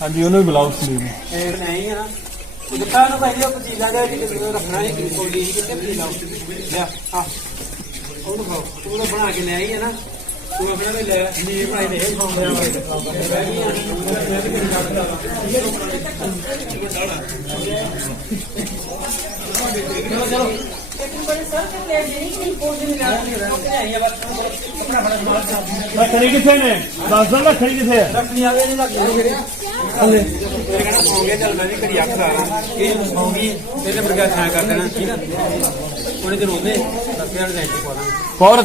ਹਾਂਜੀ ਉਹਨੂੰ ਵੀ ਬਲਾਊਸ ਦੇ ਦੇ ਨਹੀਂ ਆ ਉਹ ਤਾਂ ਨਾ ਪਹਿਲੇ ਉਹ ਪਤੀਲਾ ਜਿਹੜਾ ਰੱਖਣਾ ਹੈ ਕਿ ਕੋਈ ਕਿਤੇ ਪੀ ਲਾਉਂਦੀ ਹੈ ਆ ਆ ਉਹਨੂੰ ਖਾਓ ਉਹਨੂੰ ਬਣਾ ਕੇ ਲੈ ਆਈ ਹੈ ਨਾ ਤੂੰ ਆਪਣੇ ਲੈ ਨਹੀਂ ਭਾਈ ਨੇ ਇਹ ਖਾਉਂਦੇ ਆ ਬੈਠੇ ਚਲੋ ਚਲੋ ਲੱਖਣੀ ਕਿੱਥੇ ਨੇ ਦੱਸਦਾ ਲੱਖਣੀ ਕਿਥੇ ਲੱਖਣੀ ਆਵੇ ਨਹੀਂ ਲੱਗਦੀ ਕਹਿੰਦਾ ਮੈਂ ਵੀ ਕਰੀ ਅੱਖ ਸਾਰਾ ਇਹ ਮੌਂਗੀ ਤੇਰੇ ਵਰਗਾ ਛਾਂ ਕਰ ਦੇਣਾ ਠੀਕ ਹੈ ਕੋਈ ਤੇ ਰੋਦੇ ਦੱਸਿਆ ਨਹੀਂ ਕੋਈ ਕੋਰ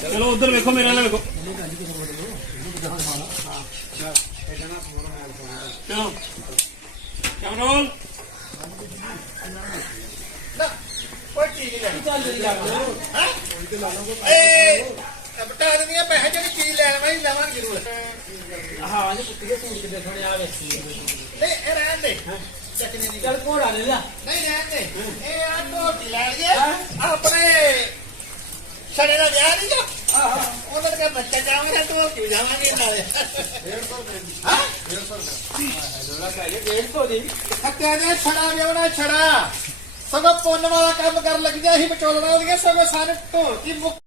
ਚਲੋ ਉਧਰ ਵੇਖੋ ਮੇਰੇ ਨਾਲ ਵੇਖੋ ਕੈਮਰੋਲ ਕੀ ਲੈ ਲਵਾਂ ਜਰੂਰ ਹਾਂ ਜੀ ਪੁੱਤ ਕੇ ਸੂਟ ਦੇ ਥੋੜੇ ਆ ਵੇਖੀ ਨਹੀਂ ਇਹ ਰਹਿਣ ਦੇ ਚੱਕਨੇ ਦੀ ਗੱਲ ਘੋੜਾ ਲੈ ਲਾ ਨਹੀਂ ਨਹੀਂ ਸਾਡੇ ਦਾ ਵਿਆਹ ਨਹੀਂ ਜਾ ਆਹ ਹਾਂ ਉਹਨਾਂ ਦੇ ਬੱਚੇ ਜਾਵਾਂਗੇ ਤੂੰ ਕਿਉਂ ਜਾਵਾਂਗੇ ਨਾਲੇ 150 ਰੁਪਏ ਦੀ ਹਾਂ 150 ਰੁਪਏ ਦੀ ਹਾਂ ਲੋੜਾ ਕਾਇਲੇ 150 ਦੀ ਖੱਤਿਆ ਜਾ ਛੜਾ ਵਿਆਹਣਾ ਛੜਾ ਸਭ ਪੁੰਨ ਵਾਲਾ ਕੰਮ ਕਰਨ ਲੱਗ ਗਿਆ ਸੀ ਵਿਚੋਲਣਾ ਉਹਦੀਆਂ ਸਗੋਂ ਸਾਰੇ ਢੋਲ ਦੀ ਮੁੱਕ